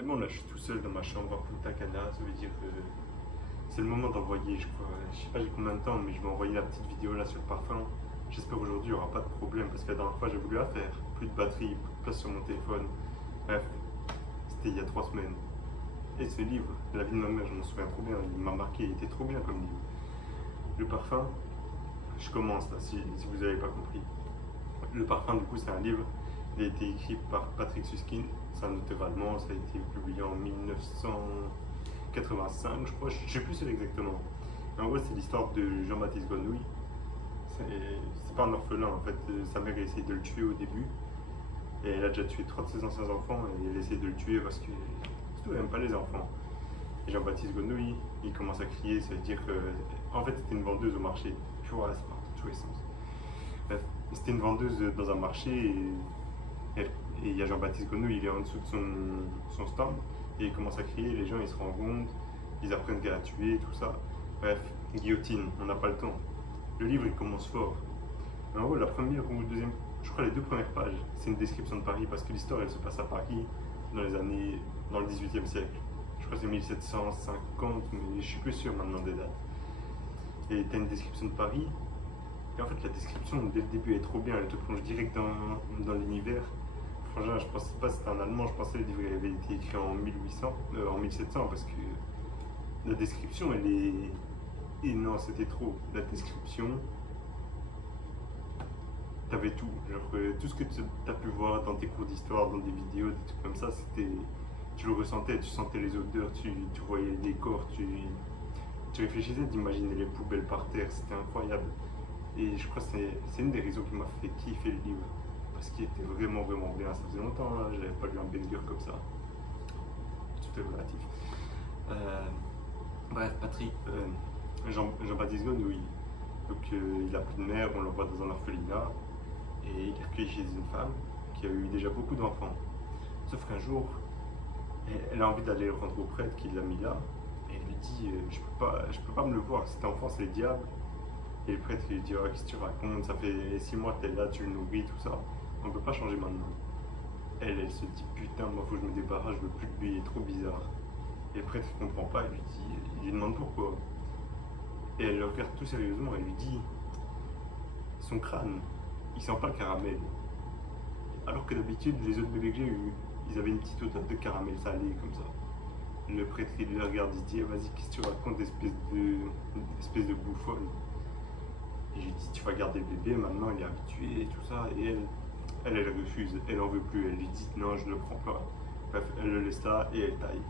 Et bon, là, je suis tout seul dans ma chambre à Punta Cana, ça veut dire que c'est le moment d'envoyer, je crois. Je sais pas j'ai combien de temps, mais je vais envoyer la petite vidéo là sur le parfum. J'espère aujourd'hui il n'y aura pas de problème parce que la dernière fois j'ai voulu la faire. Plus de batterie, plus de place sur mon téléphone. Bref, c'était il y a 3 semaines. Et ce livre, La vie de ma mère, je m'en souviens trop bien, il m'a marqué, il était trop bien comme livre. Le parfum, je commence là si vous n'avez pas compris. Le parfum, du coup, c'est un livre. Il a été écrit par Patrick Süskind, c'est un auteur allemand, ça a été publié en 1985, je crois, je ne sais plus c'est exactement. Mais en gros, c'est l'histoire de Jean-Baptiste Grenouille. C'est pas un orphelin en fait, sa mère essaye de le tuer au début. Et elle a déjà tué 3 de ses anciens enfants et elle essaie de le tuer parce que surtout elle n'aime pas les enfants. Et Jean-Baptiste Grenouille, il commence à crier, ça veut dire que en fait c'était une vendeuse au marché. Tu vois, ça part dans tous les sens. Bref, c'était une vendeuse dans un marché et il y a Jean-Baptiste Grenouille, il est en dessous de son stand et il commence à crier, les gens ils se rendent compte, ils apprennent qu'elle a tué, tout ça. Bref, guillotine, on n'a pas le temps. Le livre il commence fort. Mais en gros, la première ou deuxième, je crois les 2 premières pages, c'est une description de Paris parce que l'histoire elle se passe à Paris dans le 18e siècle. Je crois que c'est 1750, mais je suis plus sûr maintenant des dates. Et tu as une description de Paris. Et en fait, la description dès le début est trop bien, elle te plonge direct dans l'univers. Franchement, je pensais pas que c'était en allemand, je pensais que le livre avait été écrit en 1700 parce que la description elle est. Et non, c'était trop. La description, t'avais tout. Genre, tout ce que tu as pu voir dans tes cours d'histoire, dans des vidéos, des trucs comme ça, c'était. Tu le ressentais, tu sentais les odeurs, tu voyais les décors, tu réfléchissais d'imaginer les poubelles par terre, c'était incroyable. Et je crois que c'est une des raisons qui m'a fait kiffer le livre. Parce qu'il était vraiment, vraiment bien. Ça faisait longtemps, là, j'avais pas lu un banger comme ça. Tout est relatif. Bref, Patrick, Jean-Baptiste Grenouille. Donc il a plus de mère, on l'envoie dans un orphelinat. Et il est recueilli chez une femme qui a eu déjà beaucoup d'enfants. Sauf qu'un jour, elle a envie d'aller le rendre au prêtre qui l'a mis là. Et elle lui dit je peux pas me le voir, cet enfant c'est le diable. Et le prêtre il lui dit qu'est-ce que tu racontes, ça fait 6 mois que t'es là, tu le nourris, tout ça. On peut pas changer maintenant. Elle se dit putain, moi faut que je me débarrasse, je veux plus de lui, il est trop bizarre. Et le prêtre il comprend pas, il lui demande pourquoi. Et elle le regarde tout sérieusement, elle lui dit son crâne, il sent pas le caramel. Alors que d'habitude, les autres bébés que j'ai eu, ils avaient une petite odeur de caramel salé comme ça. Le prêtre il le regarde, il se dit vas-y, qu'est-ce que tu racontes, espèce de bouffonne. Et je lui dis tu vas garder le bébé, maintenant il est habitué et tout ça. Et elle refuse, elle en veut plus, elle lui dit non, je ne le prends pas. Bref, elle le laisse là et elle taille.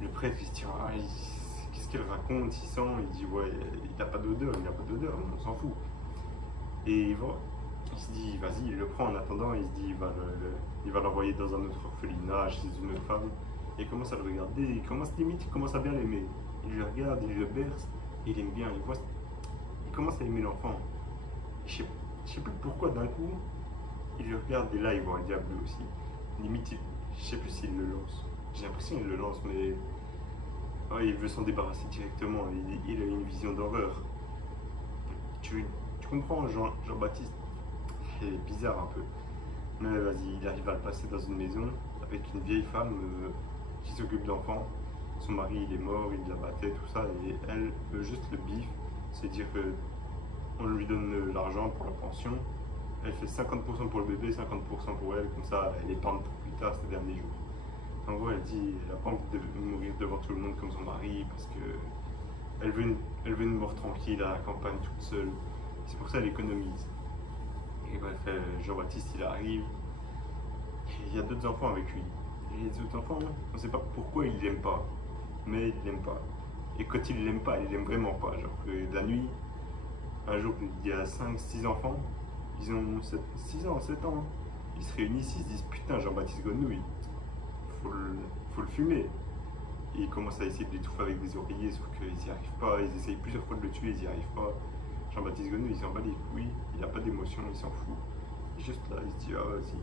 Le prêtre il se dit qu'est-ce qu'il raconte, il sent, il dit ouais, il n'a pas d'odeur, on s'en fout. Et il se dit vas-y, il le prend en attendant, il se dit il va l'envoyer dans un autre orphelinat chez une autre femme. Et il commence à le regarder, il commence à bien l'aimer. Il le regarde, il le berce, il aime bien, il commence à aimer l'enfant. Je sais plus pourquoi d'un coup, il le regarde et là il voit un diable aussi. Limite, je sais plus s'il le lance. J'ai l'impression qu'il le lance, mais ouais, il veut s'en débarrasser directement. Il a une vision d'horreur. Tu comprends, Jean-Baptiste? C'est bizarre un peu. Mais vas-y, il arrive à le passer dans une maison avec une vieille femme qui s'occupe d'enfants. Son mari il est mort, il la battait, tout ça, et elle veut juste le bif, c'est dire qu'on lui donne l'argent pour la pension. Elle fait 50% pour le bébé, 50% pour elle, comme ça elle épargne pour plus tard, ces derniers jours. En gros, elle dit elle n'a pas envie de mourir devant tout le monde comme son mari parce que elle veut une mort tranquille à la campagne toute seule. C'est pour ça qu'elle économise. Et bref, Jean-Baptiste il arrive. Et il y a d'autres enfants avec lui. Et les autres enfants, on ne sait pas pourquoi il l'aime pas. Mais il l'aime pas. Et quand il l'aime pas, il l'aime vraiment pas. Genre la nuit, un jour, il y a 5-6 enfants. Ils ont 6 ans, 7 ans. Ils se réunissent, ils se disent putain, Jean-Baptiste Grenouille, faut le fumer. Et ils commencent à essayer de l'étouffer avec des oreillers, sauf qu'ils n'y arrivent pas. Ils essayent plusieurs fois de le tuer, ils n'y arrivent pas. Jean-Baptiste Grenouille, il s'en bat les couilles, il n'a pas d'émotion, il s'en fout. Juste là, il se dit, ah vas-y,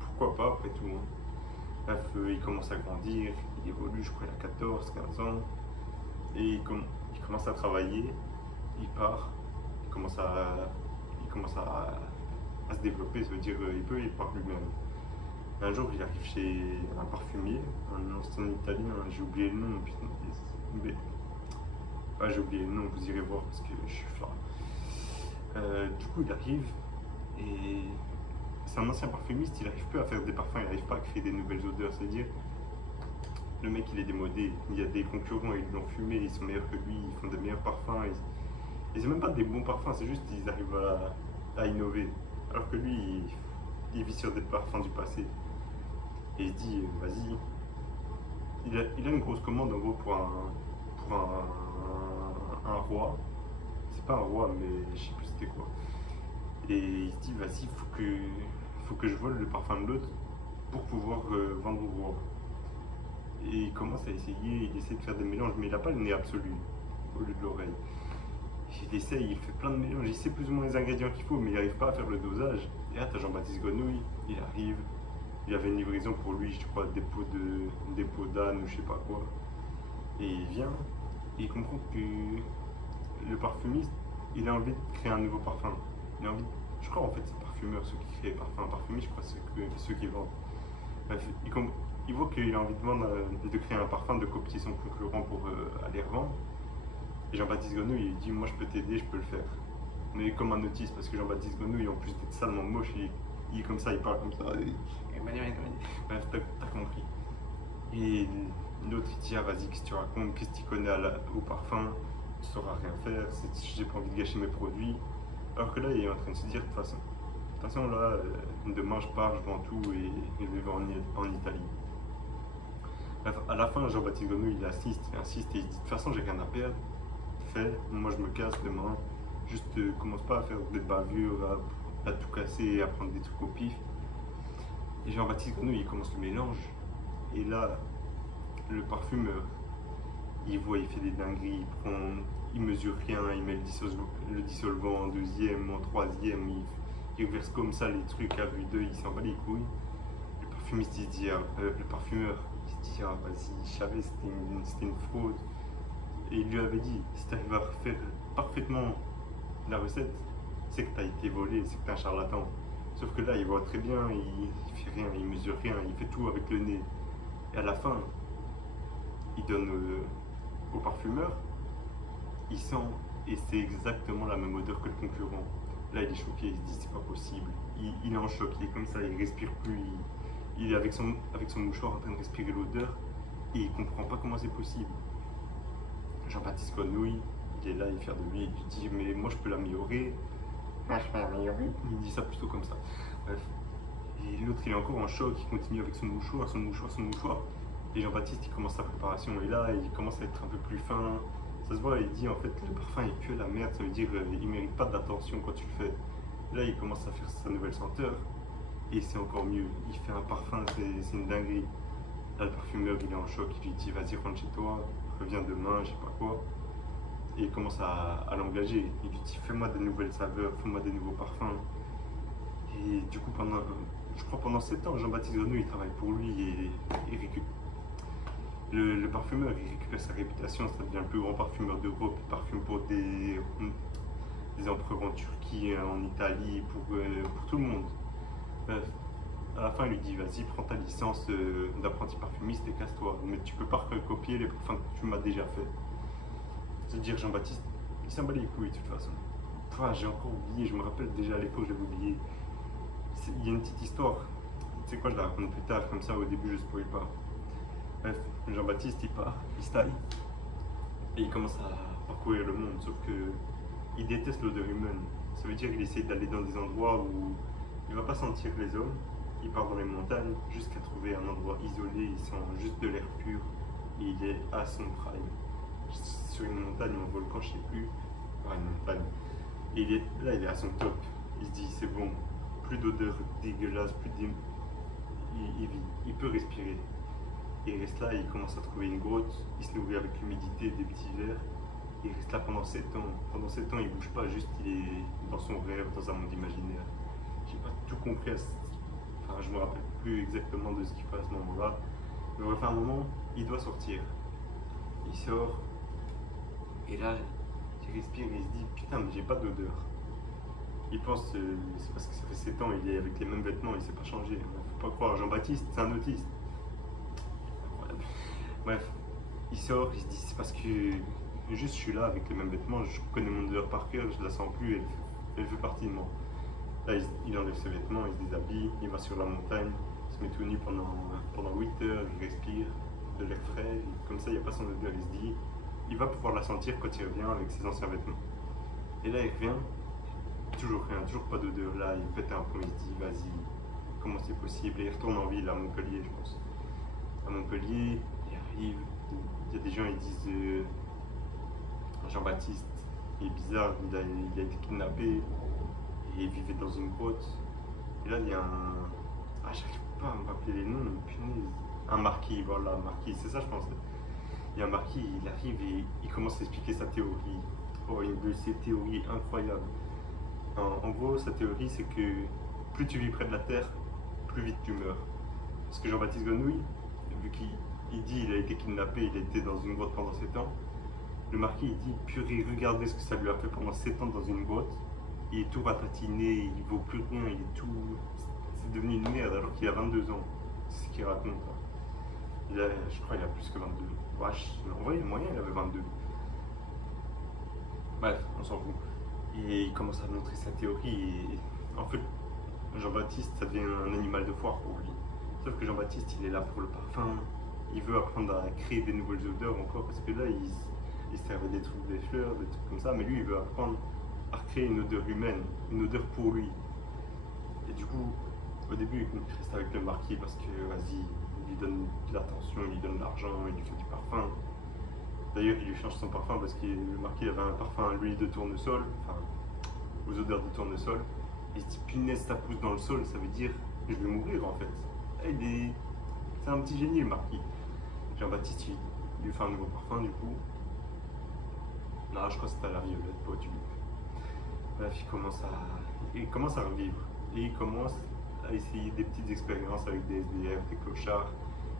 pourquoi pas après tout. Hein. Bref, il commence à grandir, il évolue, je crois, il a 14-15 ans. Et il commence à travailler, il part, il commence à se développer, ça veut dire il part lui-même. Un jour, il arrive chez un parfumier, un ancien italien, j'ai oublié le nom, putain, mais- j'ai oublié le nom, vous irez voir parce que je suis fort. Du coup, il arrive et c'est un ancien parfumiste, il n'arrive plus à faire des parfums, il n'arrive pas à créer des nouvelles odeurs, c'est-à-dire le mec il est démodé, il y a des concurrents, ils l'ont fumé, ils sont meilleurs que lui, ils font des meilleurs parfums, et c'est même pas des bons parfums, c'est juste qu'ils arrivent à innover, alors que lui il vit sur des parfums du passé, et il se dit vas-y, il a une grosse commande en gros pour un roi, c'est pas un roi mais je sais plus c'était quoi, et il se dit vas-y, faut que je vole le parfum de l'autre pour pouvoir vendre au roi. Et il commence à essayer, il essaie de faire des mélanges, mais il n'a pas le nez absolu au lieu de l'oreille. Il essaye, il fait plein de mélanges, il sait plus ou moins les ingrédients qu'il faut, mais il n'arrive pas à faire le dosage. Et là, t'as Jean-Baptiste Grenouille, il arrive, il avait une livraison pour lui, je crois, des pots d'âne ou je sais pas quoi. Et il vient, et il comprend que le parfumiste, il a envie de créer un nouveau parfum. Il a envie, je crois en fait, c'est parfumeur ceux qui créent les parfums. Parfumiste, je crois, c'est ceux qui vendent. Bref, il voit qu'il a envie de vendre, de créer un parfum, de copier son concurrent pour aller revendre. Et Jean-Baptiste Grenouille, il dit moi je peux t'aider, je peux le faire. Mais comme un autiste, parce que Jean-Baptiste Grenouille, en plus d'être salement moche, il est comme ça, il parle comme ça. Bref, t'as compris. Et l'autre il dit ah vas-y, qu'est-ce que tu racontes, qu'est-ce que tu connais au parfum, tu sauras rien faire, j'ai pas envie de gâcher mes produits. Alors que là il est en train de se dire de toute façon là, demain je pars, je vends tout et je vais en Italie. Bref, à la fin, Jean-Baptiste Grenouille, il insiste et il dit de toute façon, j'ai rien à perdre. Fais, moi je me casse demain. Juste commence pas à faire des bavures, à tout casser, à prendre des trucs au pif. Et Jean-Baptiste Grenouille, il commence le mélange. Et là, le parfumeur, il voit, il fait des dingueries, il mesure rien, il met le dissolvant en deuxième, en troisième, il verse comme ça les trucs à vue d'œil, il s'en bat les couilles. Le parfumiste, il se dit, le parfumeur, il se dit, ah vas-y, je savais, c'était une fraude. Et il lui avait dit, si tu arrives à refaire parfaitement la recette, c'est que tu as été volé, c'est que tu es un charlatan. Sauf que là, il voit très bien, il fait rien, il mesure rien, il fait tout avec le nez. Et à la fin, il donne au parfumeur, il sent, et c'est exactement la même odeur que le concurrent. Là, il est choqué, il se dit, c'est pas possible. Il est en choc, il est comme ça, il respire plus, il est avec son mouchoir en train de respirer l'odeur, et il comprend pas comment c'est possible. Jean-Baptiste Grenouille, il est là, il est fier de lui, il lui dit mais moi je peux l'améliorer. Moi, je peux l'améliorer. Il dit ça plutôt comme ça. Bref. Et l'autre il est encore en choc, il continue avec son mouchoir. Et Jean-Baptiste il commence sa préparation et là il commence à être un peu plus fin. Ça se voit, il dit en fait le parfum il pue la merde, ça veut dire il mérite pas d'attention quand tu le fais. Là il commence à faire sa nouvelle senteur et c'est encore mieux. Il fait un parfum, c'est une dinguerie. Là le parfumeur il est en choc, il lui dit vas-y rentre chez toi, reviens demain, je sais pas quoi. Et il commence à l'engager. Il lui dit fais-moi des nouvelles saveurs, fais-moi des nouveaux parfums. Et du coup, je crois pendant 7 ans, Jean-Baptiste Grenouille il travaille pour lui et le parfumeur il récupère sa réputation, ça devient le plus grand parfumeur d'Europe. Il parfume pour des empereurs en Turquie, en Italie, pour tout le monde. Bref, à la fin, il lui dit vas-y, prends ta licence d'apprenti parfumiste et casse-toi. Mais tu peux pas recopier les parfums que tu m'as déjà fait. C'est-à-dire Jean-Baptiste, il s'en bat les couilles de toute façon. Enfin, j'ai encore oublié, je me rappelle déjà à l'époque, j'avais oublié. Il y a une petite histoire, tu sais quoi, je la raconte plus tard, comme ça au début je spoil pas. Bref, Jean-Baptiste il part, il se taille, et il commence à parcourir le monde, sauf que il déteste l'odeur humaine. Ça veut dire qu'il essaie d'aller dans des endroits où il va pas sentir les hommes, il part dans les montagnes jusqu'à trouver un endroit isolé, il sent juste de l'air pur, et il est à son prime. Sur une montagne ou un volcan, je sais plus, une montagne. Et il est à son top. Il se dit c'est bon, plus d'odeur dégueulasse, il peut respirer. Et il reste là, il commence à trouver une grotte, il se nourrit avec l'humidité des petits verres. Et il reste là pendant 7 ans. Pendant 7 ans, il bouge pas, juste il est dans son rêve, dans un monde imaginaire. J'ai pas tout compris enfin, je me rappelle plus exactement de ce qu'il fait à ce moment-là. Mais bref, à un moment, il doit sortir. Il sort. Et là, il respire et il se dit putain, mais j'ai pas d'odeur. Il pense c'est parce que ça fait 7 ans, il est avec les mêmes vêtements, il s'est pas changé. Il faut pas croire, Jean-Baptiste, c'est un autiste. Incroyable. Bref, il sort, il se dit c'est parce que juste je suis là avec les mêmes vêtements, je connais mon odeur par cœur, je la sens plus, elle fait partie de moi. Là, il enlève ses vêtements, il se déshabille, il va sur la montagne, il se met tout nu pendant 8 heures, il respire de l'air frais, et comme ça il n'y a pas son odeur, il se dit, il va pouvoir la sentir quand il revient avec ses anciens vêtements. Et là il revient, toujours rien, toujours pas d'odeur, là il pète un plomb, il se dit vas-y, comment c'est possible, et il retourne en ville à Montpellier je pense. À Montpellier, il arrive, il y a des gens qui disent Jean-Baptiste, il est bizarre, il a été kidnappé et il vivait dans une grotte. Et là, il y a un. Ah, j'arrive pas à me rappeler les noms, punaise. Un marquis, voilà, marquis, c'est ça, je pense. Il y a un marquis, il arrive et il commence à expliquer sa théorie. Oh, une de ses théories incroyables. En gros, sa théorie, c'est que plus tu vis près de la terre, plus vite tu meurs. Parce que Jean-Baptiste Grenouille, vu qu'il dit qu'il a été kidnappé, il a été dans une grotte pendant 7 ans, le marquis il dit purée, regardez ce que ça lui a fait pendant 7 ans dans une grotte. Il est tout ratatiné, il vaut plus rien, il est tout. C'est devenu une merde alors qu'il a 22 ans. C'est ce qu'il raconte. Je crois qu'il a plus que 22. Wesh, en vrai, moyen, il avait 22. Bref, on s'en fout. Et il commence à montrer sa théorie. Et en fait, Jean-Baptiste, ça devient un animal de foire pour lui. Sauf que Jean-Baptiste, il est là pour le parfum. Il veut apprendre à créer des nouvelles odeurs encore parce que là, il servait des trucs, des fleurs, des trucs comme ça. Mais lui, il veut apprendre à recréer une odeur humaine, une odeur pour lui. Et du coup, au début, il reste avec le marquis parce que, vas-y, il lui donne de l'attention, il lui donne de l'argent, il lui fait du parfum. D'ailleurs, il lui change son parfum parce que le marquis avait un parfum à l'huile de tournesol, enfin, aux odeurs de tournesol. Et il se dit, punaise, ça pousse dans le sol, ça veut dire que je vais mourir en fait. C'est un petit génie, le marquis. Jean-Baptiste, il lui fait un nouveau parfum, du coup. Non, je crois que c'était à la violette, pas au tulipe. Bref, il commence à revivre. Et il commence à essayer des petites expériences avec des SDF, des clochards.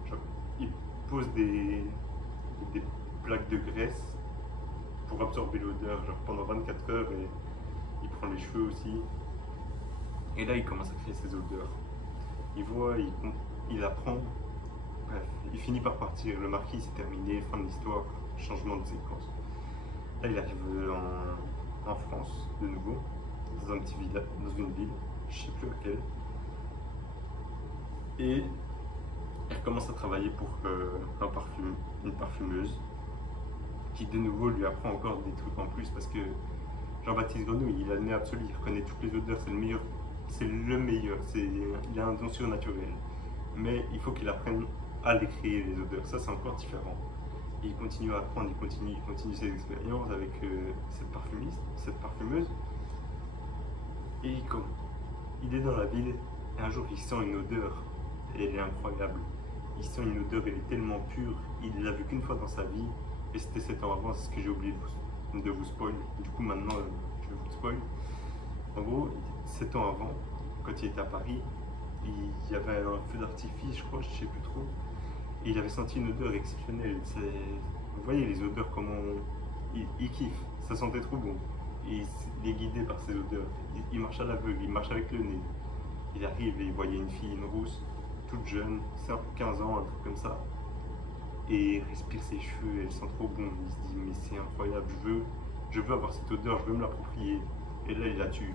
Genre, il pose des plaques de graisse pour absorber l'odeur, genre pendant 24 heures, et il prend les cheveux aussi. Et là, il commence à créer ses odeurs. Il voit, il apprend. Bref, il finit par partir. Le marquis, c'est terminé, fin de l'histoire, changement de séquence. Là, il arrive en France, de nouveau, dans un petit village, dans une ville, je sais plus laquelle. Et il commence à travailler pour une parfumeuse qui, de nouveau, lui apprend encore des trucs en plus parce que Jean-Baptiste Grenouille, il a le nez absolu, il reconnaît toutes les odeurs, c'est le meilleur. Il a un don surnaturel. Mais il faut qu'il apprenne à les créer, les odeurs. Ça, c'est encore différent. Et il continue à apprendre, il continue ses expériences avec cette parfumeuse. Et il est dans la ville, et un jour il sent une odeur, et elle est incroyable. Il sent une odeur, elle est tellement pure, il l'a vue qu'une fois dans sa vie, et c'était 7 ans avant, c'est ce que j'ai oublié de vous spoil. Du coup maintenant, je vais vous spoil. En gros, 7 ans avant, quand il était à Paris, il y avait un feu d'artifice, je crois, je sais plus trop. Et il avait senti une odeur exceptionnelle. Vous voyez les odeurs, comment il kiffe, ça sentait trop bon. Et il est guidé par ces odeurs. Il marche à l'aveugle, il marche avec le nez. Il arrive et il voyait une fille, une rousse, toute jeune, 15 ans, un truc comme ça. Et il respire ses cheveux, elle sent trop bon. Il se dit, mais c'est incroyable, je veux avoir cette odeur, je veux me l'approprier. Et là, il la tue.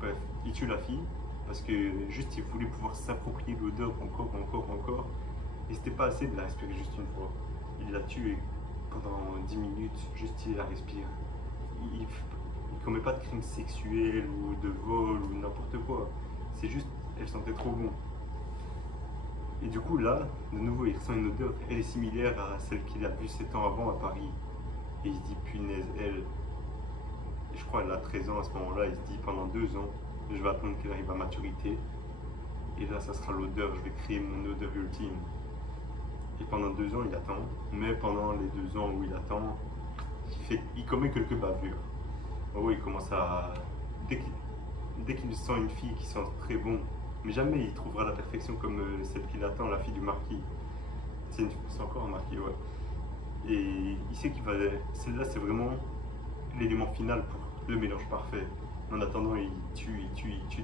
Bref, il tue la fille. Parce que juste il voulait pouvoir s'approprier l'odeur encore. Et c'était pas assez de la respirer juste une fois. Il l'a tuée pendant 10 minutes, juste il la respire. Il commet pas de crime sexuel ou de vol ou n'importe quoi. C'est juste, elle sentait trop bon. Et du coup là, de nouveau il ressent une odeur, elle est similaire à celle qu'il a vue 7 ans avant à Paris. Et il se dit punaise, je crois qu'elle a 13 ans à ce moment-là, il se dit pendant 2 ans, je vais attendre qu'elle arrive à maturité. Et là, ça sera l'odeur, je vais créer mon odeur ultime. Et pendant 2 ans, il attend. Mais pendant les 2 ans où il attend, il commet quelques bavures. En gros, il commence à... Dès qu'il sent une fille qui sent très bon, mais jamais il trouvera la perfection comme celle qu'il attend, la fille du marquis. C'est encore un marquis, ouais. Et il sait qu'il va... Celle-là, c'est vraiment l'élément final pour le mélange parfait. En attendant, il tue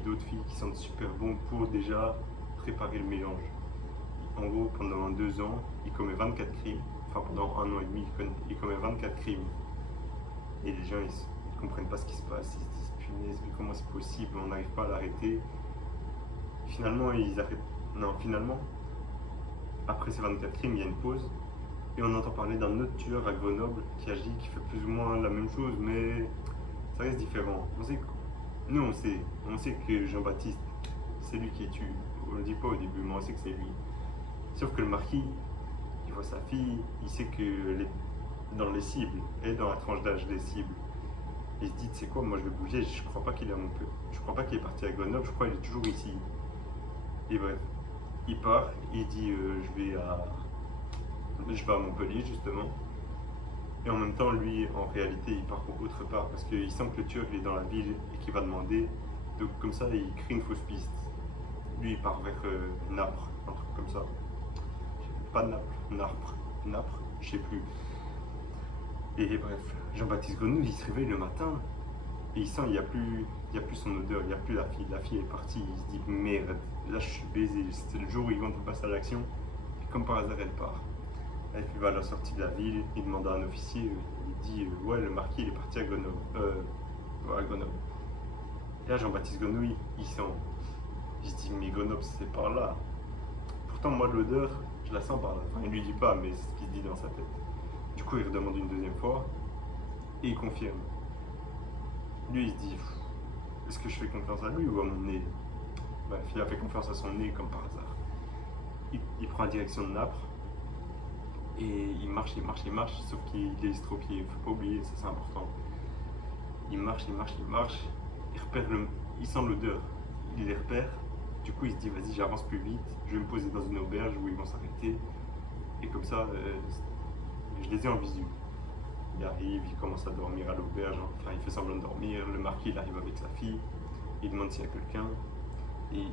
d'autres filles qui sentent super bon pour déjà préparer le mélange. En gros, pendant 2 ans, il commet 24 crimes. Enfin, pendant 1 an et demi, il commet 24 crimes. Et les gens, ils comprennent pas ce qui se passe. Ils se disent, punaise, mais comment c'est possible? On n'arrive pas à l'arrêter. Finalement, ils arrêtent. Non, finalement, après ces 24 crimes, il y a une pause. Et on entend parler d'un autre tueur à Grenoble qui agit, qui fait plus ou moins la même chose, mais ça reste différent. Nous, on sait que Jean-Baptiste, c'est lui qui tue. On ne le dit pas au début, mais on sait que c'est lui. Sauf que le marquis, il voit sa fille, il sait qu'elle est dans les cibles, elle est dans la tranche d'âge des cibles. Il se dit, tu sais quoi, moi je vais bouger, je crois pas qu'il est à Montpellier. Je crois pas qu'il est parti à Grenoble, je crois qu'il est toujours ici. Et bref, il part, il dit, je vais à Montpellier justement. Et en même temps, lui, en réalité, il part pour autre part parce qu'il sent que le tueur il est dans la ville et qu'il va demander. Donc comme ça, il crée une fausse piste. Lui, il part vers Naples, un truc comme ça. Pas Naples, Naples, je sais plus. Et bref, Jean-Baptiste Grenouille, il se réveille le matin et il sent qu'il n'y a plus son odeur, il n'y a plus la fille. La fille est partie, il se dit merde, là je suis baisé. C'était le jour où ils vont passer à l'action. Et comme par hasard, elle part. Et puis il va à la sortie de la ville, il demande à un officier, il dit ouais, le marquis il est parti à Grenoble. Ouais, à Grenoble. Et là, Jean-Baptiste Grenouille, il sent. Il se dit mais Grenoble c'est par là. Pourtant, moi l'odeur, je la sens par là. Enfin, il lui dit pas, mais c'est ce qu'il se dit dans sa tête. Du coup, il redemande une deuxième fois et il confirme. Lui, il se dit est-ce que je fais confiance à lui ou à mon nez? Bref, il a fait confiance à son nez comme par hasard. Il prend la direction de Naples. Et il marche, sauf qu'il est estropié, il ne faut pas oublier, ça c'est important. Il marche, il sent l'odeur, il les repère, du coup il se dit vas-y j'avance plus vite, je vais me poser dans une auberge où ils vont s'arrêter, et comme ça, je les ai en visu. Il arrive, il commence à dormir à l'auberge, enfin il fait semblant de dormir, le marquis il arrive avec sa fille, il demande s'il y a quelqu'un, et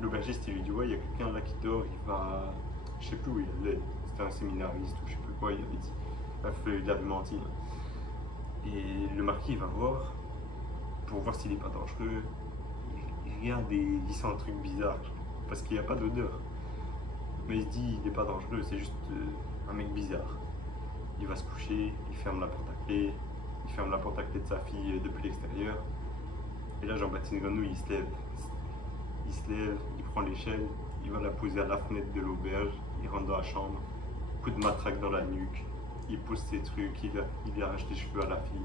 l'aubergiste il lui dit ouais il y a quelqu'un là qui dort, il va, je sais plus où il allait. C'était un séminariste ou je sais plus quoi, il avait dit. Bref, il avait menti. Et le marquis va voir pour voir s'il n'est pas dangereux. Il regarde et il sent un truc bizarre parce qu'il n'y a pas d'odeur. Mais il se dit il n'est pas dangereux, c'est juste un mec bizarre. Il va se coucher, il ferme la porte à clé, de sa fille depuis l'extérieur. Et là, Jean-Baptiste Grenouille, il se lève, il prend l'échelle, il va la poser à la fenêtre de l'auberge, il rentre dans la chambre. Coup de matraque dans la nuque, il pose ses trucs, il arrache les cheveux à la fille.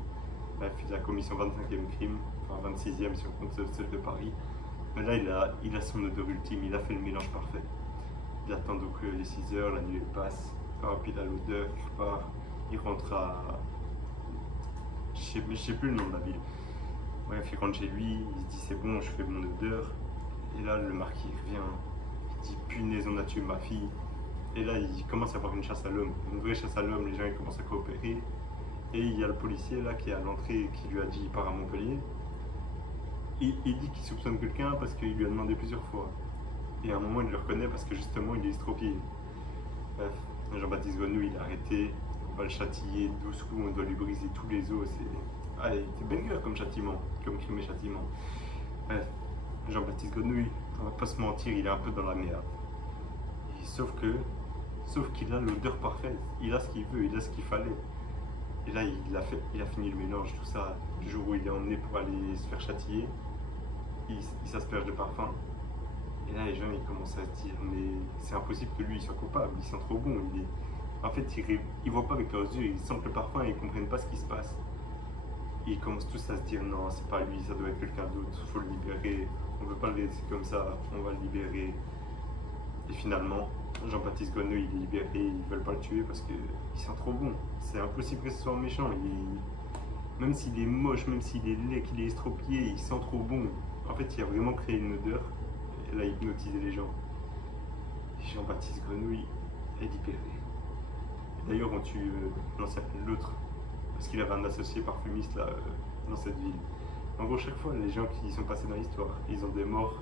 Bref, il a commis son 25e crime, enfin 26e si on compte celle de Paris. Mais là, il a son odeur ultime, il a fait le mélange parfait. Il attend donc les 6 heures, la nuit elle passe, puis il a l'odeur, il repart, il rentre à... Je sais plus le nom de la ville. Bref, il rentre chez lui, il se dit c'est bon, je fais mon odeur. Et là, le marquis revient, il dit punaise, on a tué ma fille. Et là, il commence à avoir une chasse à l'homme, une vraie chasse à l'homme, les gens ils commencent à coopérer. Et il y a le policier là qui est à l'entrée qui lui a dit il part à Montpellier. Il dit qu'il soupçonne quelqu'un parce qu'il lui a demandé plusieurs fois. Et à un moment il le reconnaît parce que justement il est estropié. Bref, Jean-Baptiste Grenouille il est arrêté, on va le châtiller 12 coups, on doit lui briser tous les os. C'est banger comme châtiment, comme crime et châtiment. Bref, Jean-Baptiste Grenouille, on va pas se mentir, il est un peu dans la merde. Sauf qu'il a l'odeur parfaite, il a ce qu'il veut, il a ce qu'il fallait. Et là, il a fini le mélange, tout ça. Le jour où il est emmené pour aller se faire châtiller, il s'asperge de parfum. Et là, les gens ils commencent à se dire, mais c'est impossible que lui il soit coupable, il sent trop bon. En fait, ils voient pas avec leurs yeux, ils sentent le parfum et ils comprennent pas ce qui se passe. Et ils commencent tous à se dire, non, c'est pas lui, ça doit être quelqu'un d'autre, il faut le libérer. On veut pas le laisser comme ça, on va le libérer. Et finalement, Jean-Baptiste Grenouille il est libéré, ils veulent pas le tuer parce qu'il sent trop bon. C'est impossible que ce soit un méchant. Même s'il est moche, même s'il est laid, qu'il est estropié, il sent trop bon. En fait, il a vraiment créé une odeur. Et là, il hypnotisait les gens. Et Jean-Baptiste Grenouille est libéré. D'ailleurs, on tue l'autre parce qu'il avait un associé parfumiste là, dans cette ville. En gros, chaque fois, les gens qui sont passés dans l'histoire, ils ont des morts,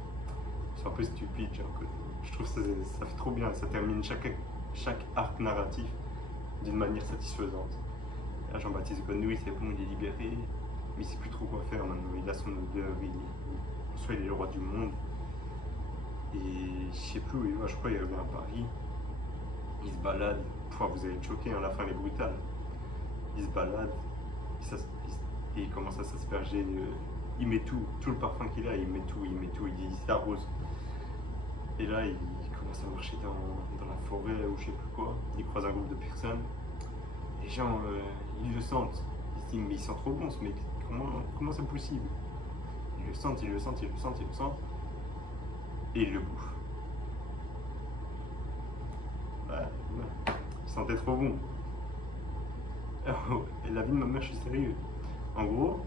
ils sont un peu stupides. Je trouve que ça fait trop bien, ça termine chaque arc narratif d'une manière satisfaisante. Là, Jean-Baptiste Grenouille, c'est bon, il est libéré, mais il sait plus trop quoi faire maintenant. Il a son odeur, soit il est le roi du monde. Et je sais plus où il va, je crois qu'il revient à Paris. Il se balade. Vous allez être choqués, hein, la fin elle est brutale. Il se balade et il commence à s'asperger. Il met tout le parfum qu'il a, il met tout, il s'arrose. Et là, il commence à marcher dans la forêt ou je sais plus quoi. Il croise un groupe de personnes. Les gens, ils le sentent. Ils se disent, mais il sent trop bon ce mec. Comment c'est possible? Ils le sentent. Et ils le bouffent. Ouais. Il sentait trop bon. Et la vie de ma mère, je suis sérieux. En gros,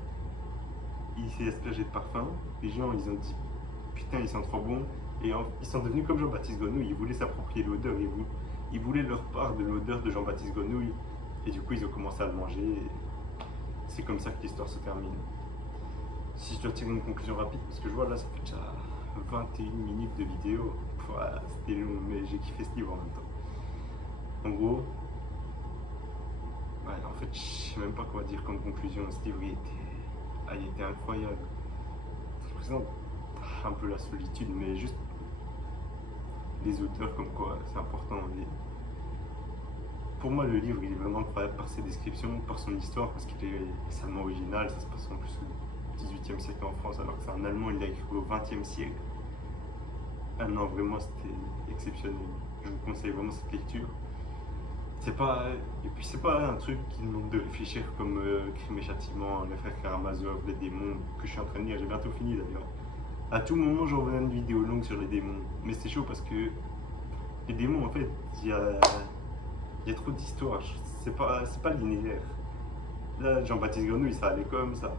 il s'est aspergé de parfum. Les gens, ils ont dit, putain, il sent trop bon. Et ils sont devenus comme Jean-Baptiste Grenouille. Ils voulaient s'approprier l'odeur. Ils voulaient leur part de l'odeur de Jean-Baptiste Grenouille. Et du coup, ils ont commencé à le manger. C'est comme ça que l'histoire se termine. Si je dois tirer une conclusion rapide, parce que je vois là, ça fait déjà 21 minutes de vidéo. Voilà, c'était long, mais j'ai kiffé ce livre en même temps. En gros, ouais, en fait, je sais même pas quoi dire comme conclusion. Ce livre, il était incroyable. Ça représente un peu la solitude, mais juste les auteurs comme quoi c'est important. Pour moi, le livre, il est vraiment incroyable par ses descriptions, par son histoire, parce qu'il est extrêmement original. Ça se passe en plus au XVIIIe siècle en France, alors que c'est un Allemand, il l'a écrit au XXe siècle. Ah non, vraiment, c'était exceptionnel. Je vous conseille vraiment cette lecture. Et puis c'est pas un truc qui demande de réfléchir comme Crime et Châtiment, les frères Karamazov, les démons, que je suis en train de lire. J'ai bientôt fini d'ailleurs. À tout moment, j'en reviens une vidéo longue sur les démons. Mais c'est chaud parce que les démons, en fait, il y a trop d'histoires. C'est pas linéaire. Là, Jean-Baptiste Grenouille, ça allait comme ça.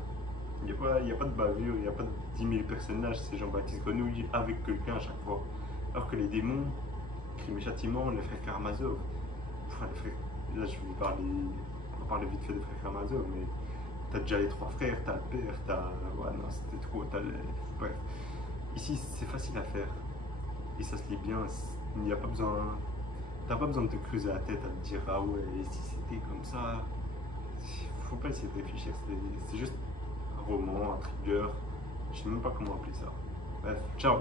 Il n'y a pas de bavure, il n'y a pas de 10 000 personnages. C'est Jean-Baptiste Grenouille avec quelqu'un à chaque fois. Alors que les démons, Crime et Châtiment, les frères Karamazov. Enfin, là, on va parler vite fait des frères Karamazov, mais t'as déjà les 3 frères, t'as le père, ouais, non, c'était trop, bref. Ici, c'est facile à faire. Et ça se lit bien. Il n'y a pas besoin... T'as pas besoin de te creuser la tête à te dire, ah ouais, et si c'était comme ça... Faut pas essayer de réfléchir, c'est juste un roman, un thriller. Je sais même pas comment appeler ça. Bref, ciao.